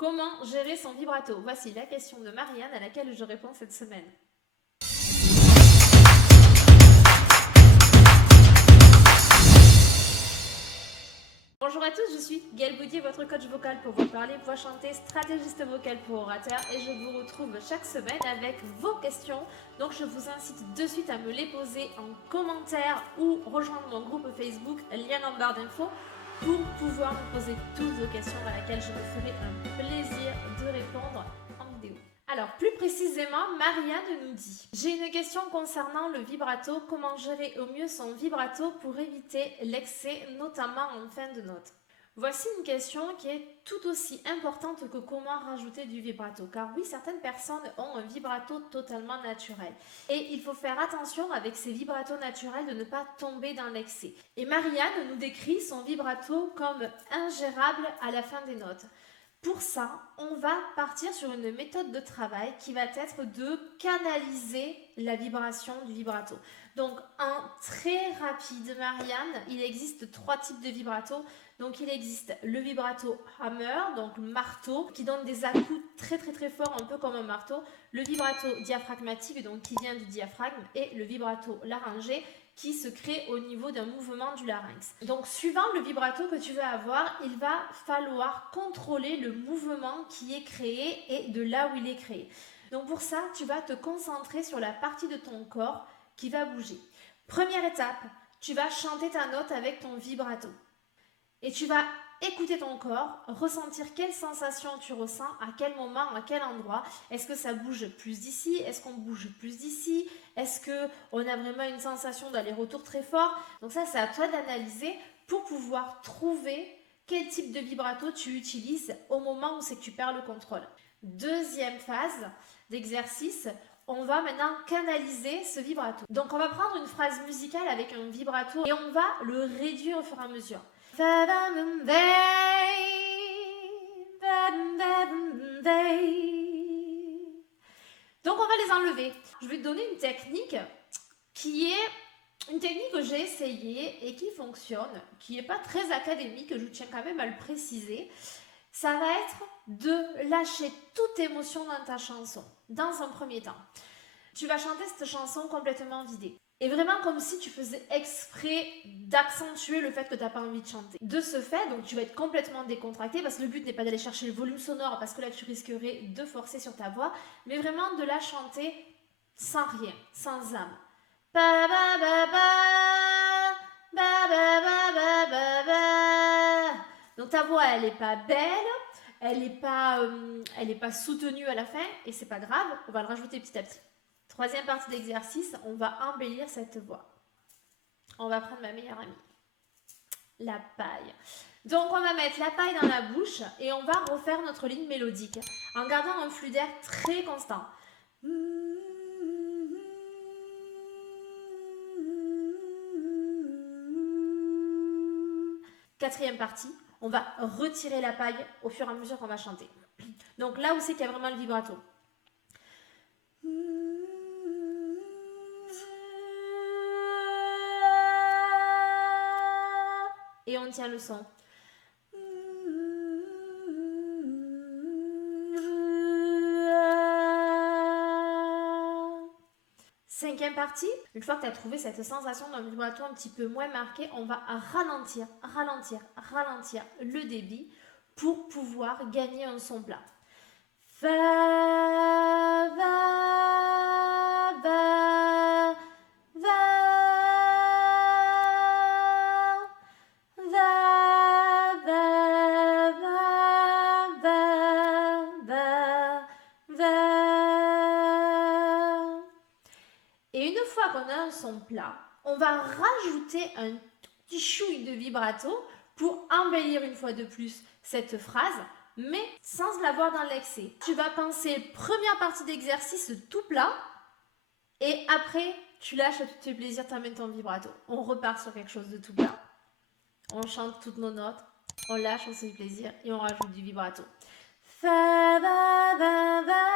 Comment gérer son vibrato? Voici la question de Marianne à laquelle je réponds cette semaine. Bonjour à tous, je suis Gaëlle Boudier, votre coach vocal pour vous parler, voix chantée, stratégiste vocale pour orateurs, et je vous retrouve chaque semaine avec vos questions. Donc je vous incite de suite à me les poser en commentaire ou rejoindre mon groupe Facebook, lien en barre d'infos, pour pouvoir me poser toutes vos questions à laquelle je me ferai un plaisir de répondre en vidéo. Alors, plus précisément, Marianne nous dit « J'ai une question concernant le vibrato. Comment gérer au mieux son vibrato pour éviter l'excès, notamment en fin de note ?» Voici une question qui est tout aussi importante que comment rajouter du vibrato. Car oui, certaines personnes ont un vibrato totalement naturel. Et il faut faire attention avec ces vibratos naturels de ne pas tomber dans l'excès. Et Marianne nous décrit son vibrato comme ingérable à la fin des notes. Pour ça, on va partir sur une méthode de travail qui va être de canaliser la vibration du vibrato. Donc, en très rapide, Marianne, il existe 3 types de vibrato. Donc, il existe le vibrato hammer, donc marteau, qui donne des à-coups très forts, un peu comme un marteau. Le vibrato diaphragmatique, donc qui vient du diaphragme, et le vibrato laryngé, qui se crée au niveau d'un mouvement du larynx. Donc, suivant le vibrato que tu veux avoir, il va falloir contrôler le mouvement qui est créé et de là où il est créé. Donc, pour ça, tu vas te concentrer sur la partie de ton corps qui va bouger. Première étape, tu vas chanter ta note avec ton vibrato. Et tu vas écouter ton corps, ressentir quelle sensation tu ressens, à quel moment, à quel endroit. Est-ce que ça bouge plus d'ici? Est-ce qu'on bouge plus d'ici? Est-ce qu'on a vraiment une sensation d'aller-retour très fort? Donc ça, c'est à toi d'analyser pour pouvoir trouver quel type de vibrato tu utilises au moment où c'est que tu perds le contrôle. Deuxième phase d'exercice, on va maintenant canaliser ce vibrato. Donc on va prendre une phrase musicale avec un vibrato et on va le réduire au fur et à mesure. Donc on va les enlever. Je vais te donner une technique qui est une technique que j'ai essayée et qui fonctionne, qui n'est pas très académique, je tiens quand même à le préciser. Ça va être de lâcher toute émotion dans ta chanson, dans un premier temps. Tu vas chanter cette chanson complètement vidée. Et vraiment comme si tu faisais exprès d'accentuer le fait que tu n'as pas envie de chanter. De ce fait, donc tu vas être complètement décontracté parce que le but n'est pas d'aller chercher le volume sonore parce que là tu risquerais de forcer sur ta voix, mais vraiment de la chanter sans rien, sans âme. Ba ba ba ba, ba ba ba ba ba ba. Donc ta voix elle n'est pas belle, elle n'est pas soutenue à la fin et c'est pas grave, on va le rajouter petit à petit. Troisième partie d'exercice, on va embellir cette voix. On va prendre ma meilleure amie, la paille. Donc on va mettre la paille dans la bouche et on va refaire notre ligne mélodique en gardant un flux d'air très constant. Quatrième partie, on va retirer la paille au fur et à mesure qu'on va chanter. Donc là où c'est qu'il y a vraiment le vibrato. Et on tient le son. Cinquième partie, une fois que tu as trouvé cette sensation d'un vibrato un petit peu moins marqué, on va ralentir le débit pour pouvoir gagner un son plat. Fa, va, va, va, va, va, va, va, va. Et une fois qu'on a un son plat, on va rajouter un petit chouille de vibrato pour embellir une fois de plus cette phrase, mais sans l'avoir dans l'excès. Tu vas penser première partie d'exercice tout plat, et après tu lâches à tout tes plaisirs, tu amènes ton vibrato. On repart sur quelque chose de tout plat. On chante toutes nos notes, on lâche, on se fait plaisir et on rajoute du vibrato. Fa, va, va, va.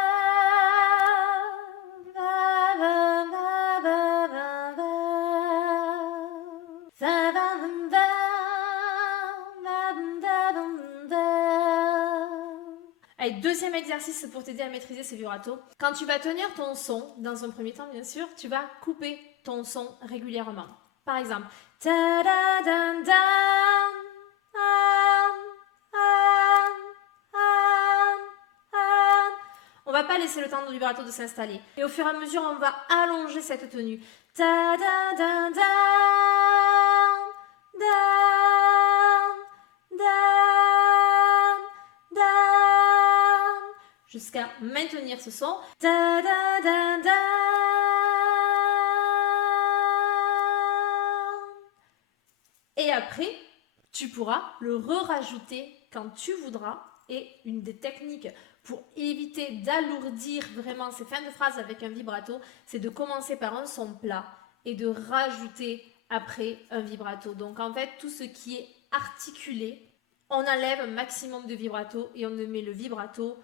Allez, deuxième exercice pour t'aider à maîtriser ce vibrato. Quand tu vas tenir ton son, dans un premier temps bien sûr, tu vas couper ton son régulièrement. Par exemple, ta da dan dan, on va pas laisser le temps du vibrato de s'installer. Et au fur et à mesure, on va allonger cette tenue. Ta da dan dan, jusqu'à maintenir ce son. Da, da, da, da. Et après, tu pourras le re-rajouter quand tu voudras. Et une des techniques pour éviter d'alourdir vraiment ces fins de phrase avec un vibrato, c'est de commencer par un son plat et de rajouter après un vibrato. Donc en fait, tout ce qui est articulé, on enlève un maximum de vibrato et on ne met le vibrato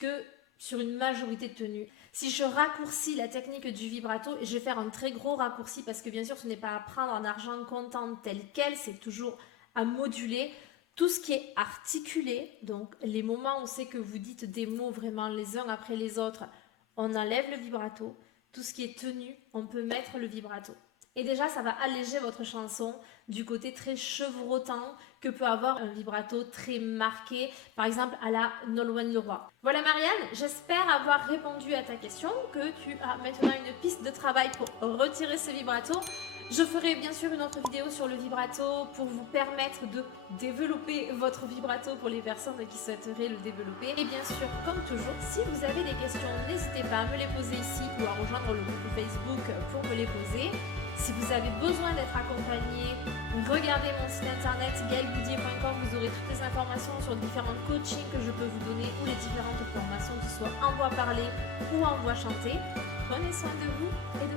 que sur une majorité de tenues. Si je raccourcis la technique du vibrato, et je vais faire un très gros raccourci parce que bien sûr ce n'est pas à prendre en argent comptant tel quel, c'est toujours à moduler. Tout ce qui est articulé, donc les moments où c'est que vous dites des mots vraiment les uns après les autres, on enlève le vibrato. Tout ce qui est tenu, on peut mettre le vibrato. Et déjà, ça va alléger votre chanson du côté très chevrotant que peut avoir un vibrato très marqué, par exemple à la Nolwenn Leroy. Voilà Marianne, j'espère avoir répondu à ta question, que tu as maintenant une piste de travail pour retirer ce vibrato. Je ferai bien sûr une autre vidéo sur le vibrato pour vous permettre de développer votre vibrato pour les personnes qui souhaiteraient le développer. Et bien sûr, comme toujours, si vous avez des questions, n'hésitez pas à me les poser ici ou à rejoindre le groupe Facebook pour me les poser. Si vous avez besoin d'être accompagné, regardez mon site internet gaelboudier.com, vous aurez toutes les informations sur différents coachings que je peux vous donner ou les différentes formations, que ce soit en voix parlée ou en voix chantée. Prenez soin de vous et de